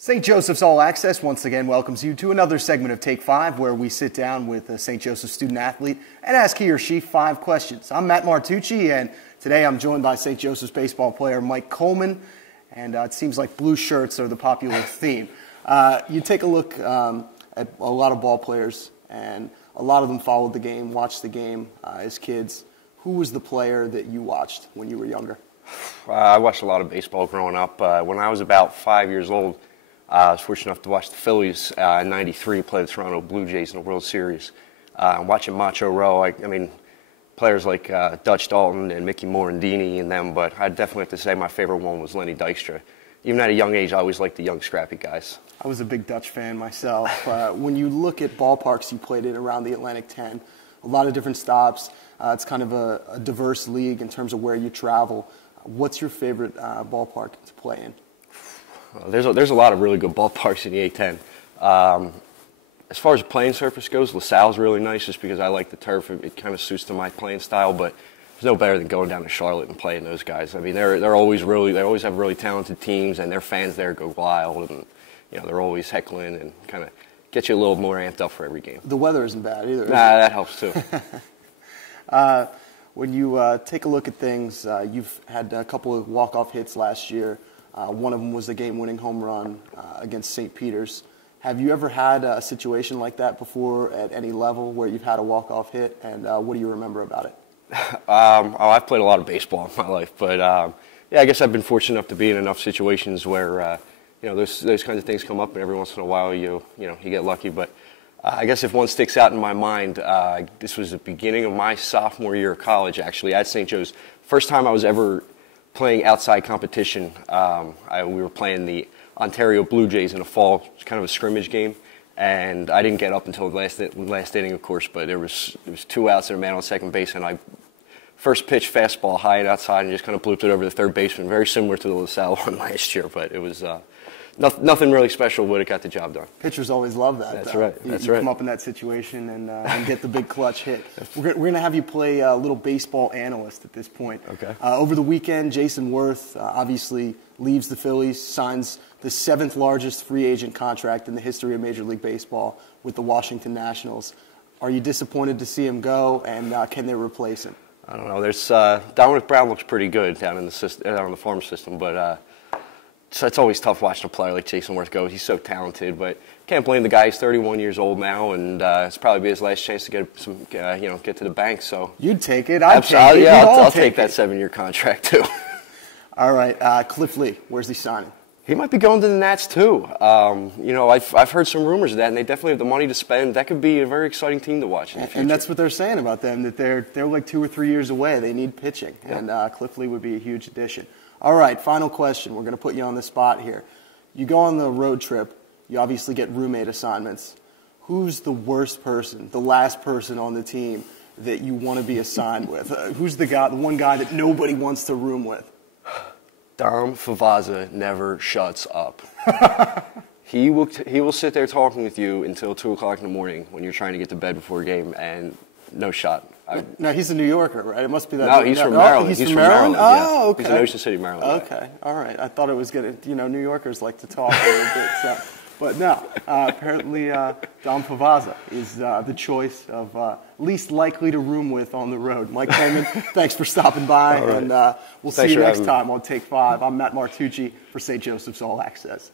St. Joseph's All Access once again welcomes you to another segment of Take 5 where we sit down with a St. Joseph student-athlete and ask he or she 5 questions. I'm Matt Martucci, and today I'm joined by St. Joseph's baseball player Mike Coleman, and it seems like blue shirts are the popular theme. You take a look at a lot of ball players, and a lot of them followed the game, watched the game as kids. Who was the player that you watched when you were younger? I watched a lot of baseball growing up. When I was about 5 years old, I was fortunate enough to watch the Phillies in '93 play the Toronto Blue Jays in the World Series. Watching Macho Row, I mean, players like Dutch Dalton and Mickey Morandini and them, but I'd definitely have to say my favorite one was Lenny Dykstra. Even at a young age, I always liked the young, scrappy guys. I was a big Dutch fan myself. When you look at ballparks you played in around the Atlantic 10, a lot of different stops. It's kind of a diverse league in terms of where you travel. What's your favorite ballpark to play in? There's a lot of really good ballparks in the A10. As far as the playing surface goes, LaSalle's really nice just because I like the turf. It kind of suits to my playing style, but there's no better than going down to Charlotte and playing those guys. I mean, they always have really talented teams, and their fans there go wild, and they're always heckling and kind of get you a little more amped up for every game. The weather isn't bad either. Nah, that helps too. When you take a look at things, you've had a couple of walk-off hits last year. One of them was the game-winning home run against St. Peter's. Have you ever had a situation like that before at any level where you've had a walk-off hit, and what do you remember about it? I've played a lot of baseball in my life, but yeah, I guess I've been fortunate enough to be in enough situations where those kinds of things come up, and every once in a while you get lucky. But I guess if one sticks out in my mind, this was the beginning of my sophomore year of college, actually, at St. Joe's. First time I was ever playing outside competition. We were playing the Ontario Blue Jays in a fall, kind of a scrimmage game, and I didn't get up until the last inning, of course. But there was 2 outs and a man on second base, and I first pitch fastball high and outside, and just kind of blooped it over the third baseman, very similar to the LaSalle one last year. But it was nothing really special, but it got the job done. Pitchers always love that. That's right. You come up in that situation and get the big clutch hit. We're going to have you play a little baseball analyst at this point. Okay. Over the weekend, Jason Worth obviously leaves the Phillies, signs the 7th largest free agent contract in the history of Major League Baseball with the Washington Nationals. Are you disappointed to see him go, and can they replace him? I don't know. There's Dominic Brown looks pretty good down in the farm system, but so it's always tough watching a player like Jason Worth go. He's so talented, but can't blame the guy. He's 31 years old now, and it's probably his last chance to get to the bank. So you'd take it. I'll take that 7-year contract too. All right, Cliff Lee, where's he signing? He might be going to the Nats too. I've heard some rumors of that, and they definitely have the money to spend. That could be a very exciting team to watch in the future. And that's what they're saying about them, that they're like 2 or 3 years away. They need pitching, yeah. And Cliff Lee would be a huge addition. All right, final question. We're going to put you on the spot here. You go on the road trip. You obviously get roommate assignments. Who's the worst person, the last person on the team that you want to be assigned with? Who's the one guy that nobody wants to room with? Dom Favazza never shuts up. He will sit there talking with you until 2 o'clock in the morning when you're trying to get to bed before a game, and no shot. No, he's a New Yorker, right? It must be that. No, he's from Maryland. He's from Maryland? Yeah. Oh, okay. He's in Ocean City, Maryland. Okay, all right. I thought it was going to, New Yorkers like to talk a little bit. So. But no, apparently Dom Favazza is the choice of least likely to room with on the road. Mike Coleman, thanks for stopping by, right. And we'll see you next time on Take 5. I'm Matt Martucci for St. Joseph's All Access.